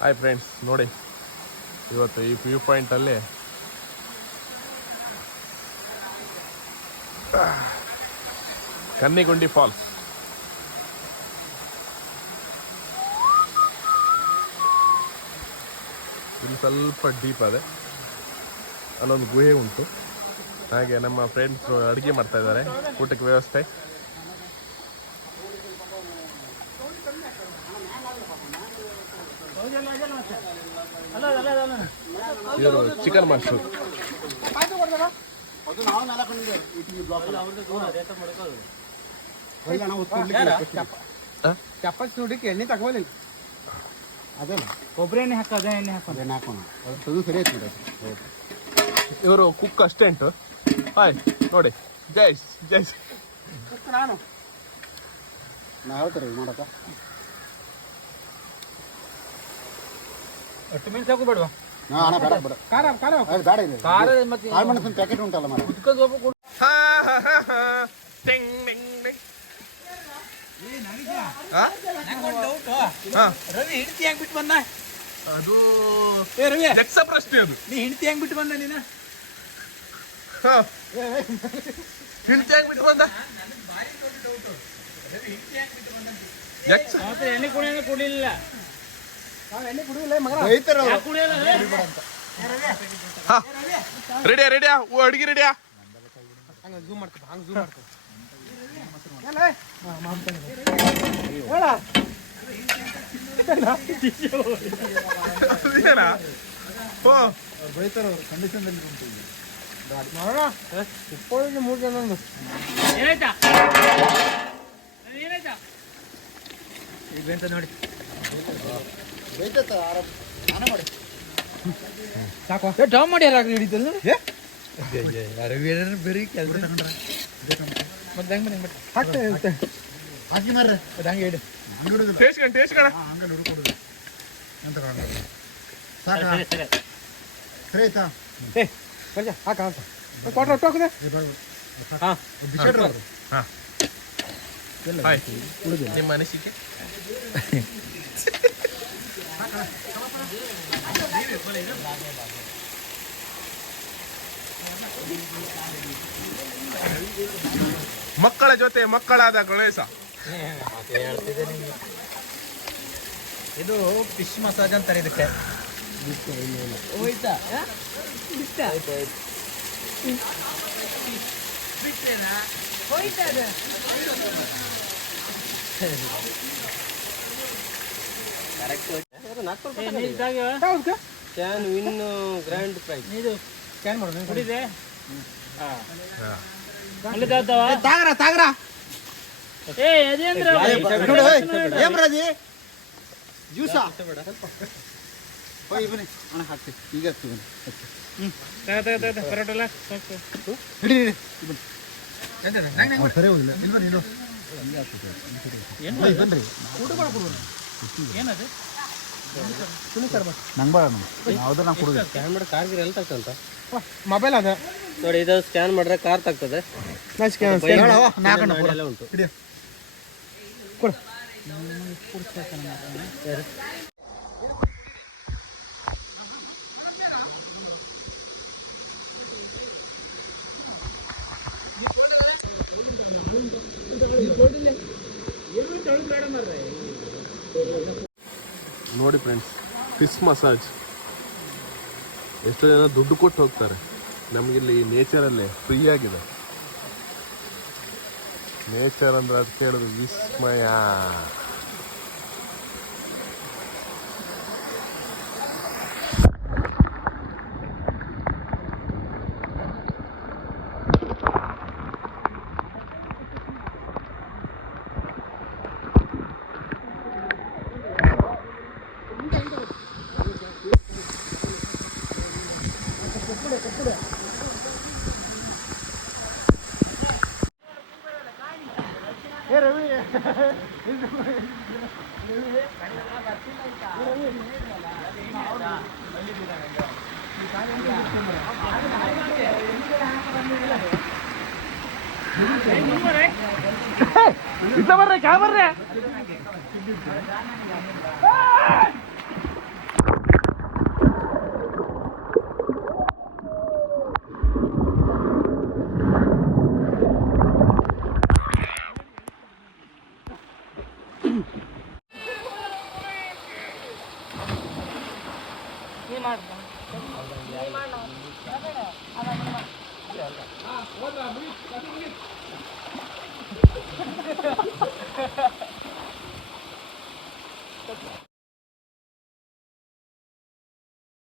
Hi friends, ನೋಡಿ ಇವತ್ತು ಈ ವ್ಯೂ ಪಾಯಿಂಟಲ್ಲಿ ಕನ್ನಿಗುಂಡಿ ಫಾಲ್ಸ್. ಇಲ್ಲಿ ಸ್ವಲ್ಪ ಡೀಪ್ ಅದೇ, ಅಲ್ಲೊಂದು ಗುಹೆ ಉಂಟು. ಹಾಗೆ ನಮ್ಮ ಫ್ರೆಂಡ್ಸ್ ಅಡುಗೆ ಮಾಡ್ತಾ ಇದ್ದಾರೆ, ಊಟಕ್ಕೆ ವ್ಯವಸ್ಥೆ. ಇವರು ಚಿಕನ್ ಮಾಸ್ಟರ್. ಚಪಾತಿ ನೋಡಿಕ್ಕೆ ಎಣ್ಣೆ ತಗೋಲಿಲ್ಲ, ಅದೇನ ಕೊಬ್ಬರಿ ಎಣ್ಣೆ ಹಾಕೋದು, ಎಣ್ಣೆ ಹಾಕೋದು, ಎಣ್ಣೆ ಹಾಕೋಣ, ಅದು ಸರಿ ಆಯ್ತು. ಇವರು ಕುಕ್ ಅಸ್ಟೆಂಟ್. ಹಾಯ್ ನೋಡಿ, ಜೈಸ್ ಜೈಸ್ ನಾನು ಹೇಳ್ತಾರೆ ಮಾಡಕ್ಕ. ಅಷ್ಟು ಮೀನು ಸಾಕು ಬೇಡವಾ? ಖಾರ ಖಾರ ಬೇಡ ಇಲ್ಲ, ಖಾರ ಮತ್ತೆ ಕಾಳು ಮೆಣಸಿನ ಪ್ಯಾಕೆಟ್ ಉಂಟಲ್ಲ ಮರ ರವಿ ಹೆಂಡತಿ ಹೆಂಗ್ ಬಿಟ್ಟು ಬಂದ? ಅದು ರವಿ ಯಕ್ಷ ಪ್ರಶ್ನೆ. ಅದು ನೀ ಹೆಂಡತಿ ಹೆಂಗ್ ಬಿಟ್ಟು ಬಂದ? ನೀನ ಹೆಂಡತಿ ಹೆಂಗ್ ಬಿಟ್ಟು ಬಂದ? ಯಕ್ಷ ಎಣ್ಣೆ ಕುಡಿಯೋಣ, ಕುಡಿಲಿಲ್ಲ, ಎಣ್ಣೆ ಕುಡಿಯಿಲ್ಲ ಮಗ. ರೆಡಿಯಾ ರೆಡಿಯಾ ಅಡಿಗೆ ರೆಡಿಯಾ? ಹಂಗ ಜೂಮ್ ಮಾಡ್ಕೊ, ಹಂಗ ಜೂಮ್ ಮಾಡ್ಕೊ. ಬೈತಾರ ಅವ್ರು ಕಂಡೀಷನ್ ಉಂಟು. ನೋಡೋಣ 3 ಜನ ಈಗ ನೋಡಿ ಸಾಕು. ಡೌನ್ ಮಾಡಿ ಯಾರು ಹಿಡಿತಲ್ಲ ಬೇರೆ ಕೆಲಸ ಮತ್ತೆ ಹೆಂಗ್ ಬನ್ನಿ ಹಾಕ್ತೇವೆ ಹಾಕಿ ಮಾರ್ರೆ. ಅದು ಹಂಗೆ ಇಡು, ಟೇಸ್ಟ್ ಕಣ ಹಂಗೆ ಹುಡುಕೊಡುದು ಅಂತ ಸಾಕ. ಸರಿ ಆಯ್ತಾ? ಏ ಬರ್ಜ ಹಾಕ ಹಾಕ ಕ್ವಾಟ್ರ್ ಒಟ್ಟು ಹಾಕಿದೆ. ಹಾಂ ನಿಮ್ಮ ಅನಿಸಿಕೆ? ಮಕ್ಕಳ ಜೊತೆ ಮಕ್ಕಳಾದ ಗಣೇಶ. ಇದು ಫಿಶ್ ಮಸಾಜ್ ಅಂತಾರೆ ಇದಕ್ಕೆ. ಹೋಯ್ತಾ ಕ್ಯಾನ್ ವಿನ್ ಗ್ರ್ಯಾಂಡ್ ಪ್ರೈಸ್. ಇದು ಸ್ಕ್ಯಾನ್ ಮಾಡೋದು ಕುಡಿದೆ. ತಾಗ್ರ ತಾಗ್ರ ಏ ಅದೇಂದ್ರ ಏಮ್ರದಿ ಜ್ಯೂಸಾ ಹೋಯ್ ಬನ್ನಿ ಅಣ್ಣ ಹಾಕ್ತೀವಿ ಈಗ ಹಾಕ್ತೀವಿ ಬನ್ನಿ. ಪರೋಟಲ್ಲ ಹಿಡಿ ಹಿಡಿ ಬನ್ನಿ. ಸರಿ ಹೋಗಿಲ್ಲ ಇಲ್ಲ ನೀನು ಬನ್ರಿ ಊಟ ಮಾಡ್ಕೊಡು. ಏನದು ನಂಗೆ ಬೇಡ, ಯಾವ್ದು ನಾವು ಕೊಡುದು. ಸ್ಕ್ಯಾನ್ ಮಾಡಿ ಕಾರ್ ಗಿರ್ ಎಲ್ಲಿ ತಗ್ತಂತ ಮೊಬೈಲ್ ಅದ ನೋಡಿ. ಇದು ಸ್ಕ್ಯಾನ್ ಮಾಡಿದ್ರೆ ಕಾರ್ ತಗ್ತದೆ. ಉಂಟು ಕೊಡು. ನೋಡಿ ಫ್ರೆಂಡ್ಸ್, ಫಿಶ್ ಮಸಾಜ್. ಎಷ್ಟೋ ಜನ ದುಡ್ಡು ಕೊಟ್ಟು ಹೋಗ್ತಾರೆ. ನಮಗಿಲ್ಲಿ ನೇಚರಲ್ಲೇ ಫ್ರೀ ಆಗಿದೆ. ನೇಚರ್ ಅಂದ್ರೆ ಅದು ಕೇಳೋದು ವಿಸ್ಮಯ. इतना मर रहे क्या मर रहे ಹೋದ ಮುಗೀತು